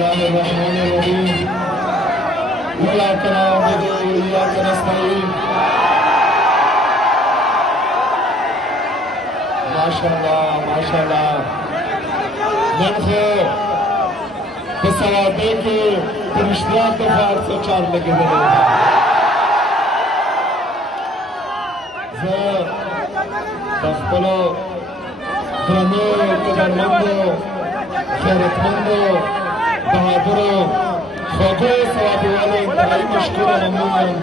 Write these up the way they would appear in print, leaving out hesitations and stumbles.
الله الرحمن الرحيم إياك نعبد وإياك نستعين ما شاء الله نن خو په ثوابه کې پر اشتراک د 404 لګېدلی زه د خپلو درنو قدرمندو خیرتمندو بهادرو خوږو ثوابوالو انتهایي مشکوره ممنون یم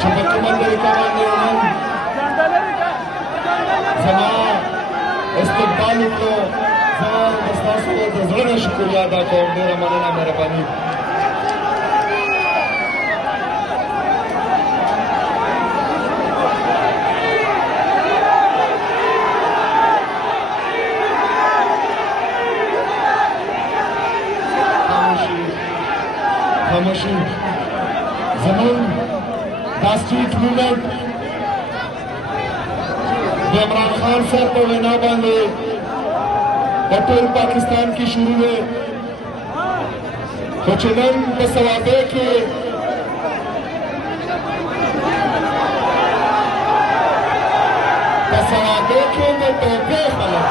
چې په کومه طریقه باندې نن زما استقبال وکړو زه د ستاسو د زړه نه شکریا ادا کوم ډېره مننه مهرباني خاموشي زمون دا سټریټ موومنټ د عمران خان صاحب په وینا باندې په ټول پاکستان کې شروع دی خو چې نن په ثوابه کې د توبې خلک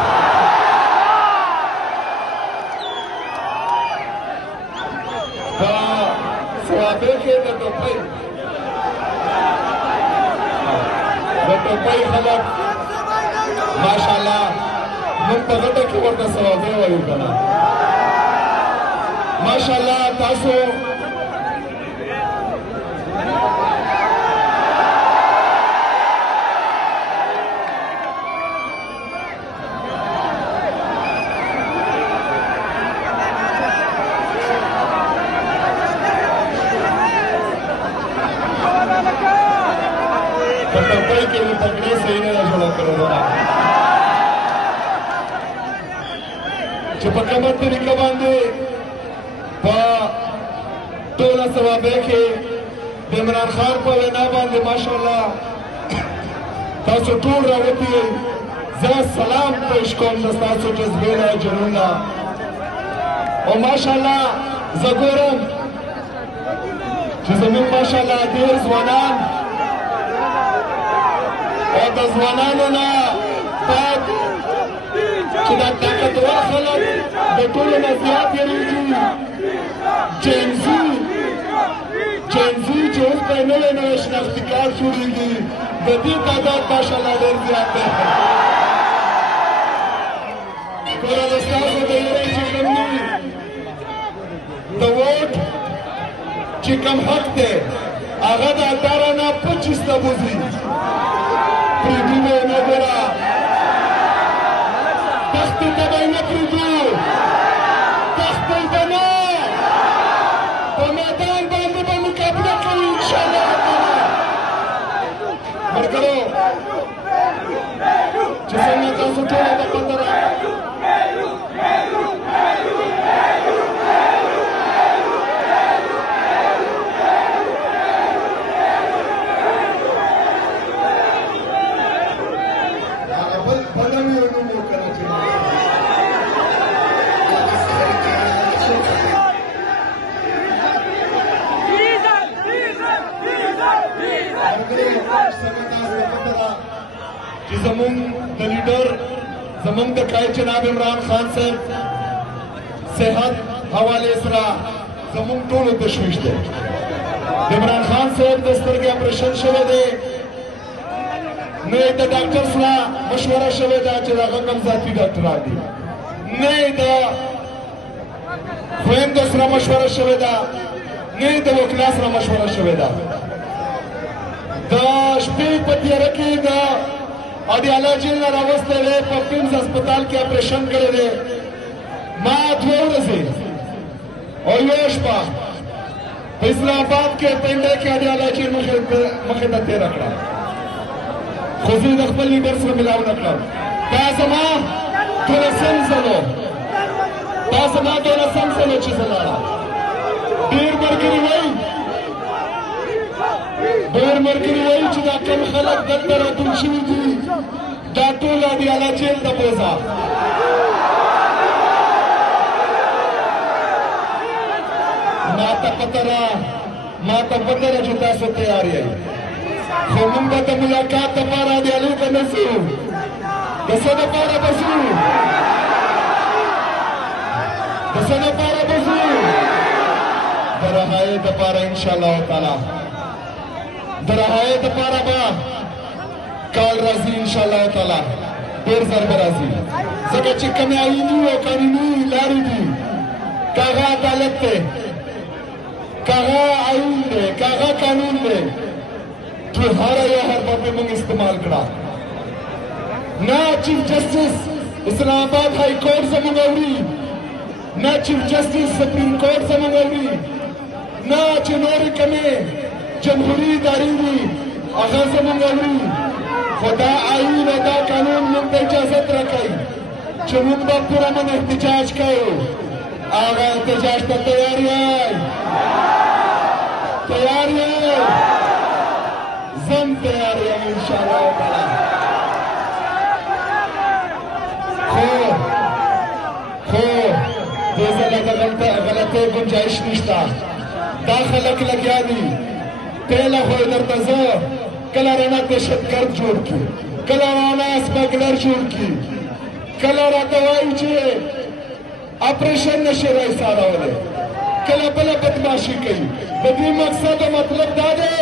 ثوابه کې د توپۍ خلک ماشاءالله موږ په غټه کې ورته ثوابه وایو که نه ماشاءالله تاسو के लिए पकड़े सही नहीं छोड़ा करो दोरा चुपका तरीका बांधे टोला सवाबे के इमरान खान पर ना बांधे माशाल्लाह तासो टूर रावती जा सलाम पेश कौन दस्तासो जज्बेला जरूना और माशाल्लाह जगोरम जज़मीन माशाल्लाह देर ज़वानान او د ځوانانو نه باید چې دا طاقتور خلک د ټولو نه زیات یېرېږي جنزي چې اوس په نوی شناختي کارت جوړېږي د دې تعداد ماشاءالله ډېر زیات دی ګوره د ستاسو د یېرې چې کوم دي د ووټ چې کوم حق دی هغه د 18 نه 25 ته بوځي پریدونه نه ګوره دښتې ته به یې نه پرېږدو دښتې ته نه په میدان باندې به مقابله کوي انشاءالله ملګرو چې څنګه تاسو ټوله د قدر زمون د لیډر زمون د قائد جناب عمران خان صاحب صحت حواله سره زمون ټولو تشویش دی عمران خان صاحب د سترګې اپریشن شوی دی نه د ډاکټر سره مشوره شوې ده چې هغه کوم ذاتي ډاکټران دي نه د خویندو سره مشوره شوې ده نه د وکلا سره مشوره شوې ده د شپې په تیاره کې د اډیاله جیل نه راوستی دی په پیمز هسپتال کې اپریشن کړی دی ما 2 ورځې او یوه شپه په اسلام آباد کې پنډۍ کې اډیاله جیل مخې ته تېره کړه خو زه د خپل لیډر سره ملاو نه کړم دا زما 12 ځل چې زه لاړم ډېر ملګري وایي چې دا کوم خلک دلته راټول شوي دي دا ټول اډیاله جیل ته بوځه پته ده ما ته پته ده چې تاسو تیار یئ خو موږ به د ملاقات دپاره دیالو ته نه ځو د څه دپاره به ځو د څه دپاره به ځو د رهایۍ دپاره انشاءالله تعالی د رهایۍ دپاره به کال راځي انشاءالله تعالی ډېر ژر به راځي ځکه چې کومې آییني او قانوني لارې دي که هغه عدالت دی که هغه آیین دی که هغه قانون دی ټول هره یو حربه پې موږ استعمال کړه نه چیف جسټس اسلام آباد های کورټ زموږ اوري نه چیف جسټس سپریم کورټ زموږ اوري نه چې نورې کومې جمهوري ادارې دي هغه زموږ اوري خو دا آیین او دا قانون موږ ته اجازت راکوي چې موږ به پوره من احتجاج کوو هغه احتجاج ته تیار یئ تیار یئ زم تیار یم انشاءالله تعالی خو دې ځله د غلطۍ ګنجایش نشته دا خلک لګیا دي پهله خو یې درته زه کله رانه دهشتګرد جوړ کړي کله رانه اسپاګلر جوړ کړي کله راته وایي چې اپریشن نشي رایسارولی کله بله بدماشي کوي د دې مقصد او مطلب دا دی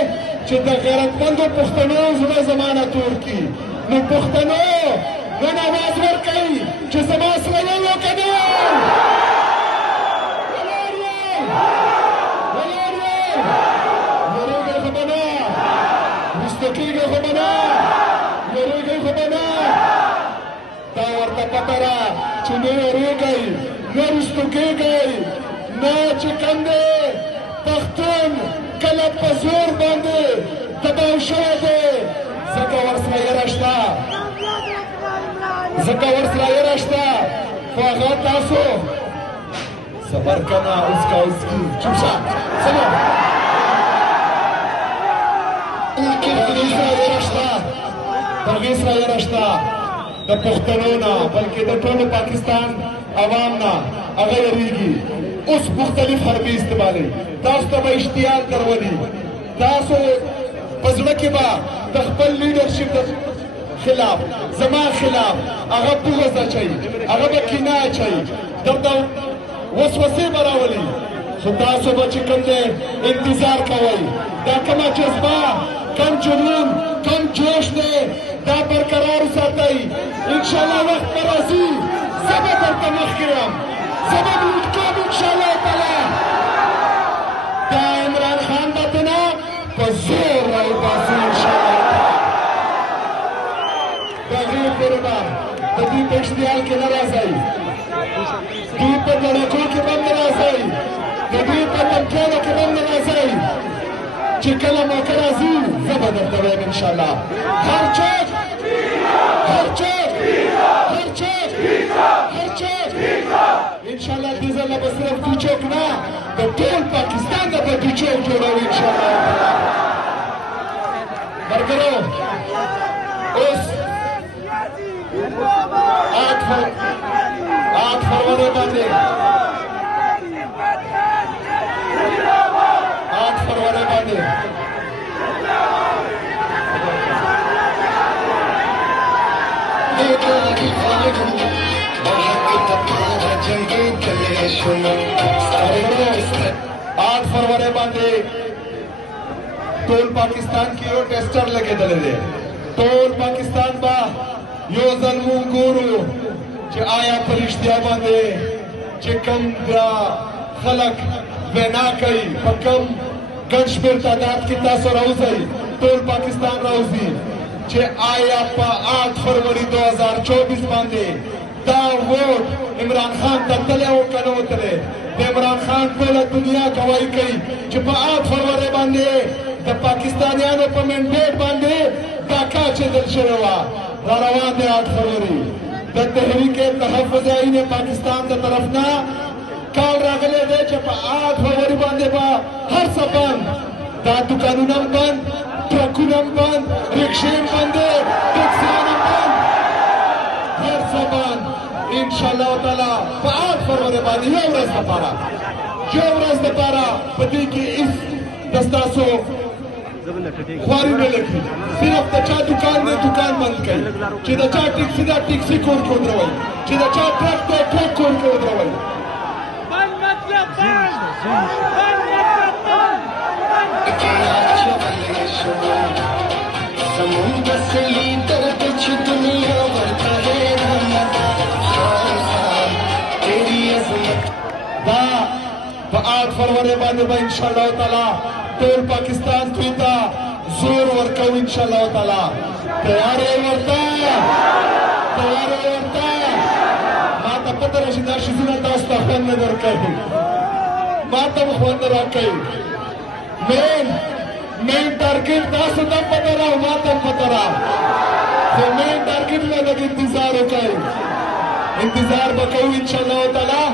چې د غیرتمندو پښتنو زړه زمانه تور کړي نو پښتنو نن اواز ورکوئ چې زما سره یو یو که نه ولاړ یئ یېرېږئ خو به نه وروسته کېږئ خو به نه یېرېږئ خو به نه دا ورته پته ده چې نه یېرېږئ نه وروسته کېږئ نه چې کوم دی پښتون کله په زور باندې تباه شوی دی ځکه ورسره یره شته خو هغه تاسو صبر کنه اوس کا اوس کی چوپ شه سمه هغې سره یره شته د پښتنو نه بلکې د ټولو پاکستان عوام نه هغه یریږي اوس مختلف حربي استعمالوي تاسو ته به اشتعال درولي تاسو په زړه کې به د خپل لیډرشپ خلاف زما خلاف هغه بغض اچوي هغه به کینه اچوي درته وسوسې به راولي خو تاسو به چې کوم دی انتظار کوئ دا کومه جذبه کم جنون کم جوش دی دا برقرار وساتئ انشاءالله وخت به راځي زه به درته مخکې یم زه به لوټ کوم انشاءالله تعالی دا عمران خان به تنه په زور راوباسو انشاءالله د هغې پورې به د دوی په اشتعال کې نه راځئ دوی په لړکو کې به هم نه راځئ د دوی په دمکیانو کې به هم نه راځئ چې کله موقع راځي زه به درته وایم انشاءالله هر څوک انشاءالله دې ځله به صرف دوی چوک نه د ټول پاکستان نه به دوی چوک جوړوي انشاءالله ملګرو اوس 8 فروری باندې 8 فروری باندې फरवरी बांधे टोल पाकिस्तान की यो टेस्टर लगे दले दे टोल पाकिस्तान बा यो जन्मू गुरु जे आया परिश्तिया बांधे जे कम दा खलक वेना कई पकम गंज पर तादाद की तासर राउज़ई टोल पाकिस्तान राउज़ी जे आया पा 8 फरवरी 2024 बांधे دا ووټ عمران خان ته تللی او که نه وتلی د عمران خان ټوله دنیا ګواهي کوي چې په 8 فروری باندې د پاکستانیانو په مینډیټ باندې دا کار چیدل شوې وه را روان دی 8 فروری د تحریک تحفظ عین پاکستان د طرف نه کال راغلی دی چې په 8 فروری باندې به هر څه بند دا دوکانونه هم بند ټرکونه هم بند رکشې هم بندې ټکسیان هم بند هر څه بند انشاءالله تعالی په 8 فروری باندې یو ورځ لپاره जो ورځ دپاره په دې کې هېڅ د ستاسو خواري نه لګي. صرف د چا دکان دی دکان بند کوي، چې د چا ټیکسي ده ټیکسي کور کې ودروئ، چې د چا ټرک دی ټرک کور کې ودروئ. समुद्र से लीटर कुछ दुनिया बढ़ता है तेरी अजमत دا په 8 فروری باندې به انشاءالله تعالی ټول پاکستان دوی ته زور ورکوو انشاءالله تعالی. تیار یې ورته؟ تیار یې ورته؟ ما ته پته ده چې دا شیزونه تاسو ته خوند نه درکوي، ما ته هم خوند نه راکوي. مین ټارګېټ تاسو ته هم پته ده او ما ته هم پته ده، خو مین ټارګېټ نه لږ انتظار وکړئ، انتظار به کوو انشاءالله تعالی.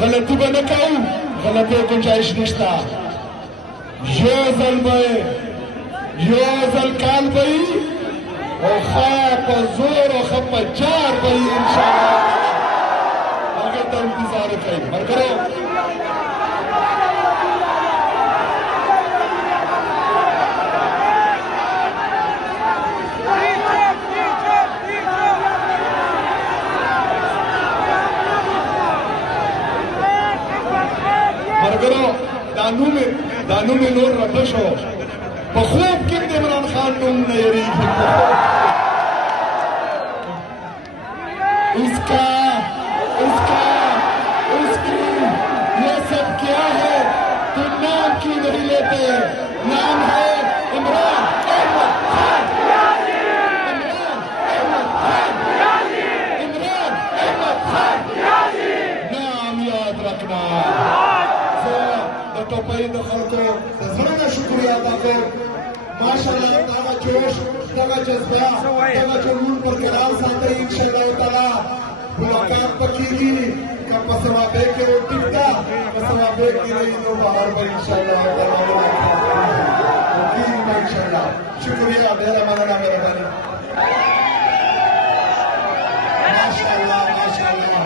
غلطی به نه کوو، غلطۍ گنجایش نشته. یو ځل به یو ځل کال به وي او ښه په زور او ښه په جار به وي انشاءالله. هغې ته انتظار وکړئ ملګرو. ملګرو دا نوم یې نور رټه شو، په خوب کې د عمران خان نوم نه یېرېږي. उसकी ये सब क्या है तो नाम क्यों नहीं लेते? नाम है इमरान अहमद खान, इमरान अहमद खान, इमरान अहमद खान, नाम याद रखना. د ټوپۍ د خلکو د زړه نه شکریه ادا کوم. ماشاءالله دغه جوش، دغه جذبه، دغه جنون برقرار ساتئ انشاءالله تعالی. ملاقات به کېږي که په ثوابۍ کې و ټیک ده، په ثوابۍ کې نه وي نو بهر به انشاءالله تعالی کېږي به انشاءالله. شکریه، ډېره مننه، مهرباني. ماشاءالله ماشاءالله.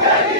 Ready?